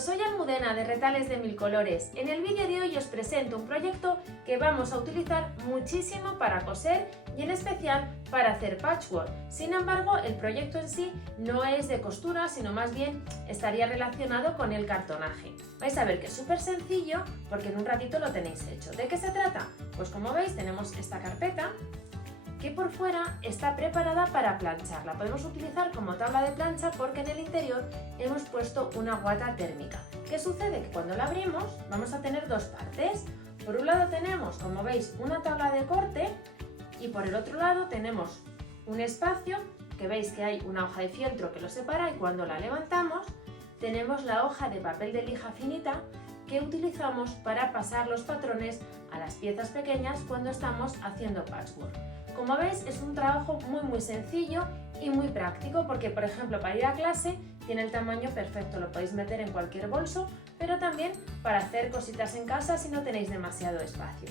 todos, soy Almudena de Retales de Mil Colores. En el vídeo de hoy os presento un proyecto que vamos a utilizar muchísimo para coser y en especial para hacer patchwork. Sin embargo, el proyecto en sí no es de costura, sino más bien estaría relacionado con el cartonaje. Vais a ver que es súper sencillo porque en un ratito lo tenéis hecho. ¿De qué se trata? Pues como veis tenemos esta carpeta que por fuera está preparada para planchar. La podemos utilizar como tabla de plancha porque en el interior hemos puesto una guata térmica. ¿Qué sucede? Que cuando la abrimos vamos a tener dos partes. Por un lado tenemos, como veis, una tabla de corte y por el otro lado tenemos un espacio que veis que hay una hoja de fieltro que lo separa y cuando la levantamos tenemos la hoja de papel de lija finita que utilizamos para pasar los patrones a las piezas pequeñas cuando estamos haciendo patchwork. Como veis, es un trabajo muy sencillo y muy práctico porque, por ejemplo, para ir a clase tiene el tamaño perfecto, lo podéis meter en cualquier bolso, pero también para hacer cositas en casa si no tenéis demasiado espacio.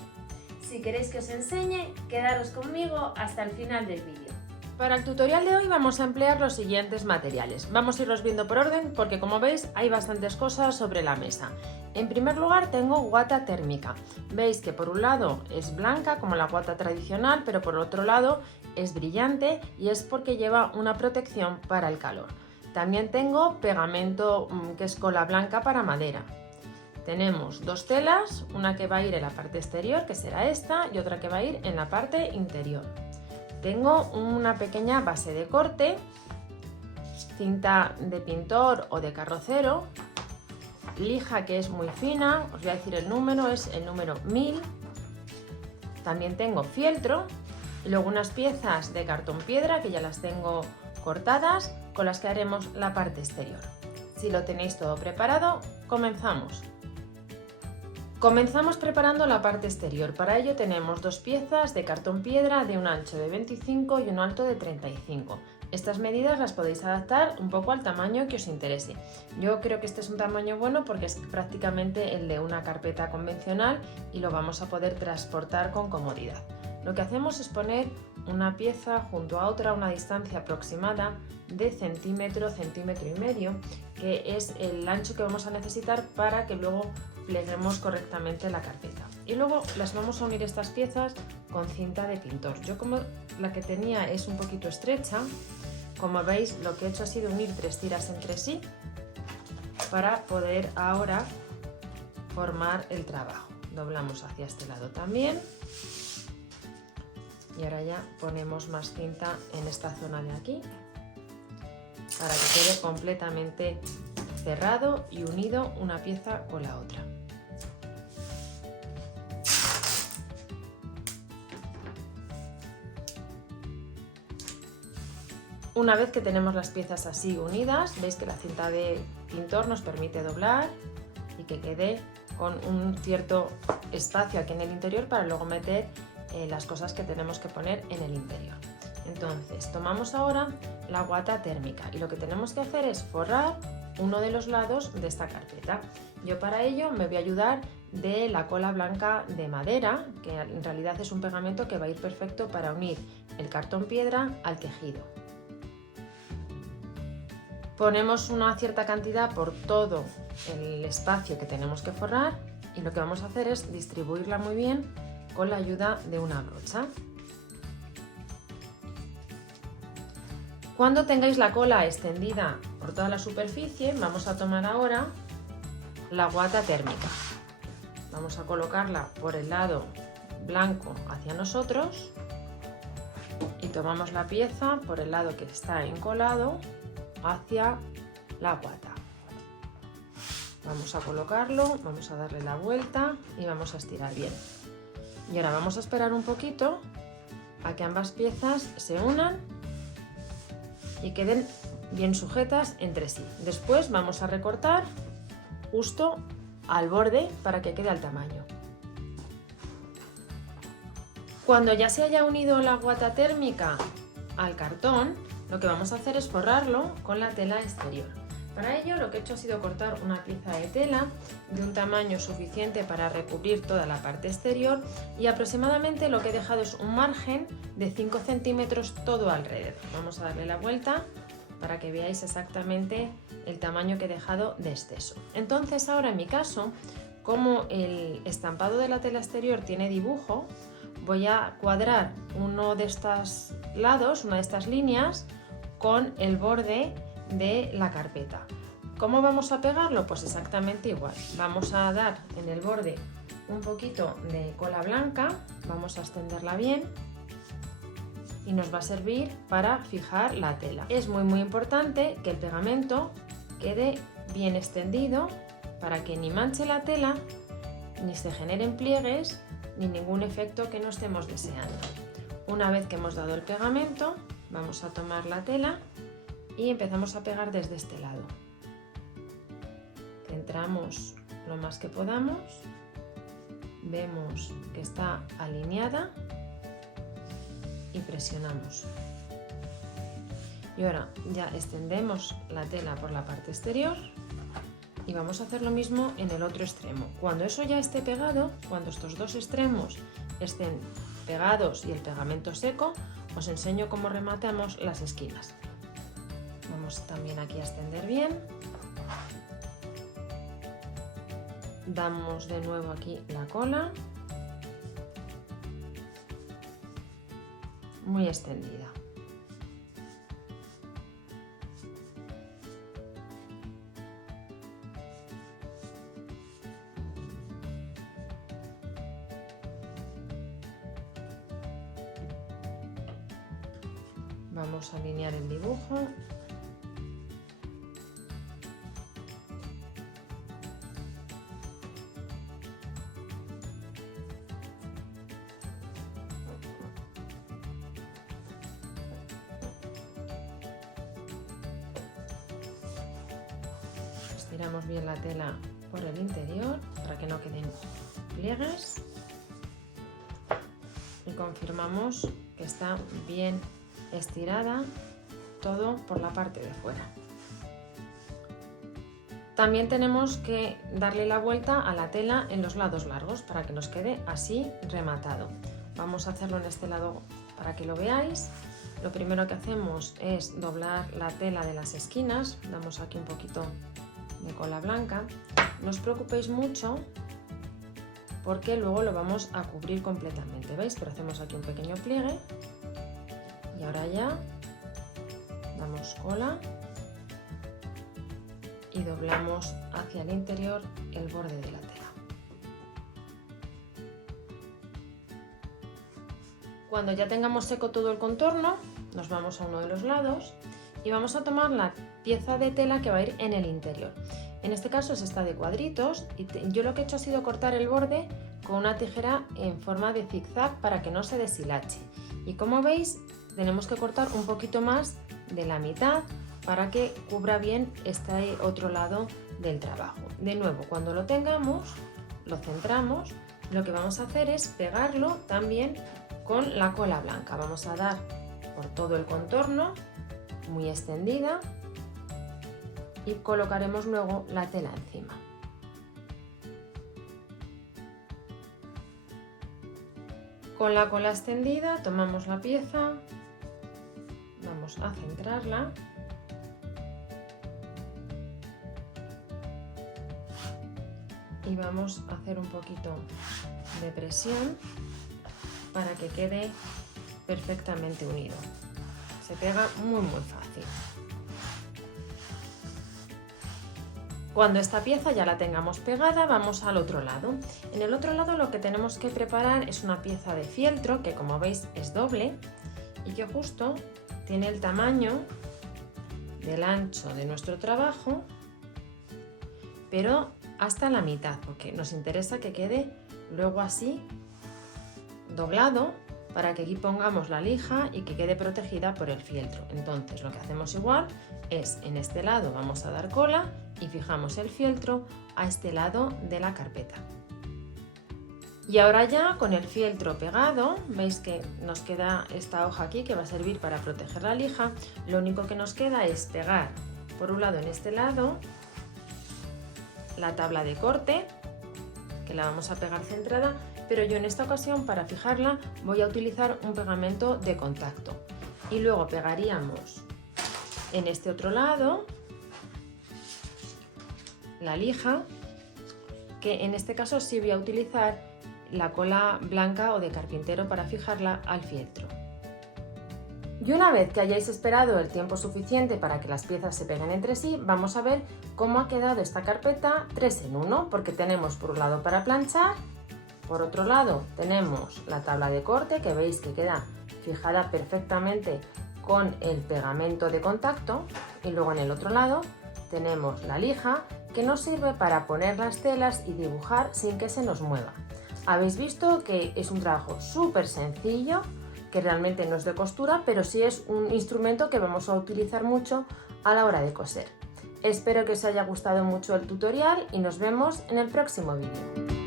Si queréis que os enseñe, quedaros conmigo hasta el final del vídeo. Para el tutorial de hoy vamos a emplear los siguientes materiales. Vamos a irlos viendo por orden porque, como veis, hay bastantes cosas sobre la mesa. En primer lugar tengo guata térmica. Veis que por un lado es blanca como la guata tradicional, pero por otro lado es brillante y es porque lleva una protección para el calor. También tengo pegamento que es cola blanca para madera. Tenemos dos telas, una que va a ir en la parte exterior, que será esta, y otra que va a ir en la parte interior. Tengo una pequeña base de corte, cinta de pintor o de carrocero, lija que es muy fina, os voy a decir el número, es el número 1000. También tengo fieltro y luego unas piezas de cartón piedra que ya las tengo cortadas con las que haremos la parte exterior. Si lo tenéis todo preparado, comenzamos. Comenzamos preparando la parte exterior. Para ello tenemos dos piezas de cartón piedra de un ancho de 25 y un alto de 35. Estas medidas las podéis adaptar un poco al tamaño que os interese. Yo creo que este es un tamaño bueno porque es prácticamente el de una carpeta convencional y lo vamos a poder transportar con comodidad. Lo que hacemos es poner una pieza junto a otra a una distancia aproximada de centímetro, centímetro y medio, que es el ancho que vamos a necesitar para que luego pleguemos correctamente la carpeta. Y luego las vamos a unir estas piezas con cinta de pintor. Yo, como la que tenía es un poquito estrecha, como veis lo que he hecho ha sido unir tres tiras entre sí para poder ahora formar el trabajo. Doblamos hacia este lado también y ahora ya ponemos más cinta en esta zona de aquí para que quede completamente cerrado y unido una pieza con la otra. Una vez que tenemos las piezas así unidas, veis que la cinta de pintor nos permite doblar y que quede con un cierto espacio aquí en el interior para luego meter las cosas que tenemos que poner en el interior. Entonces tomamos ahora la guata térmica y lo que tenemos que hacer es forrar uno de los lados de esta carpeta. Yo para ello me voy a ayudar de la cola blanca de madera, que en realidad es un pegamento que va a ir perfecto para unir el cartón piedra al tejido. Ponemos una cierta cantidad por todo el espacio que tenemos que forrar y lo que vamos a hacer es distribuirla muy bien con la ayuda de una brocha. Cuando tengáis la cola extendida por toda la superficie, vamos a tomar ahora la guata térmica. Vamos a colocarla por el lado blanco hacia nosotros y tomamos la pieza por el lado que está encolado hacia la guata. Vamos a colocarlo, vamos a darle la vuelta y vamos a estirar bien. Y ahora vamos a esperar un poquito a que ambas piezas se unan y queden bien sujetas entre sí. Después vamos a recortar justo al borde para que quede al tamaño. Cuando ya se haya unido la guata térmica al cartón, lo que vamos a hacer es forrarlo con la tela exterior. Para ello lo que he hecho ha sido cortar una pieza de tela de un tamaño suficiente para recubrir toda la parte exterior y aproximadamente lo que he dejado es un margen de 5 centímetros todo alrededor. Vamos a darle la vuelta para que veáis exactamente el tamaño que he dejado de exceso. Entonces ahora en mi caso, como el estampado de la tela exterior tiene dibujo, voy a cuadrar uno de estos lados, una de estas líneas, con el borde de la carpeta. ¿Cómo vamos a pegarlo? Pues exactamente igual. Vamos a dar en el borde un poquito de cola blanca, vamos a extenderla bien y nos va a servir para fijar la tela. Es muy importante que el pegamento quede bien extendido para que ni manche la tela, ni se generen pliegues, ni ningún efecto que no estemos deseando. Una vez que hemos dado el pegamento, vamos a tomar la tela y empezamos a pegar desde este lado. Centramos lo más que podamos, vemos que está alineada y presionamos. Y ahora ya extendemos la tela por la parte exterior y vamos a hacer lo mismo en el otro extremo. Cuando eso ya esté pegado, cuando estos dos extremos estén pegados y el pegamento seco, os enseño cómo rematamos las esquinas. Vamos también aquí a extender bien. Damos de nuevo aquí la cola, muy extendida. Vamos a alinear el dibujo. Estiramos bien la tela por el interior para que no queden pliegues y confirmamos que está bien estirada todo por la parte de fuera. También tenemos que darle la vuelta a la tela en los lados largos para que nos quede así rematado. Vamos a hacerlo en este lado para que lo veáis. Lo primero que hacemos es doblar la tela de las esquinas, damos aquí un poquito de cola blanca. No os preocupéis mucho porque luego lo vamos a cubrir completamente, ¿veis? Pero hacemos aquí un pequeño pliegue y ahora ya damos cola y doblamos hacia el interior el borde de la tela. Cuando ya tengamos seco todo el contorno, nos vamos a uno de los lados y vamos a tomar la pieza de tela que va a ir en el interior. En este caso es esta de cuadritos y yo lo que he hecho ha sido cortar el borde con una tijera en forma de zigzag para que no se deshilache. Y como veis, tenemos que cortar un poquito más de la mitad para que cubra bien este otro lado del trabajo. De nuevo, cuando lo tengamos, lo centramos. Lo que vamos a hacer es pegarlo también con la cola blanca. Vamos a dar por todo el contorno, muy extendida, y colocaremos luego la tela encima. Con la cola extendida tomamos la pieza, vamos a centrarla y vamos a hacer un poquito de presión para que quede perfectamente unido. Se pega muy fácil. Cuando esta pieza ya la tengamos pegada, vamos al otro lado. En el otro lado lo que tenemos que preparar es una pieza de fieltro que, como veis, es doble y que justo tiene el tamaño del ancho de nuestro trabajo, pero hasta la mitad, porque nos interesa que quede luego así doblado para que aquí pongamos la lija y que quede protegida por el fieltro. Entonces lo que hacemos igual es, en este lado vamos a dar cola y fijamos el fieltro a este lado de la carpeta. Y ahora ya con el fieltro pegado, veis que nos queda esta hoja aquí que va a servir para proteger la lija. Lo único que nos queda es pegar por un lado en este lado la tabla de corte, que la vamos a pegar centrada, pero yo en esta ocasión para fijarla voy a utilizar un pegamento de contacto y luego pegaríamos En este otro lado, la lija, que en este caso sí voy a utilizar la cola blanca o de carpintero para fijarla al fieltro. Y una vez que hayáis esperado el tiempo suficiente para que las piezas se peguen entre sí, vamos a ver cómo ha quedado esta carpeta 3 en 1, porque tenemos por un lado para planchar, por otro lado tenemos la tabla de corte que veis que queda fijada perfectamente con el pegamento de contacto, y luego en el otro lado tenemos la lija que nos sirve para poner las telas y dibujar sin que se nos mueva. Habéis visto que es un trabajo súper sencillo, que realmente no es de costura, pero sí es un instrumento que vamos a utilizar mucho a la hora de coser. Espero que os haya gustado mucho el tutorial y nos vemos en el próximo vídeo.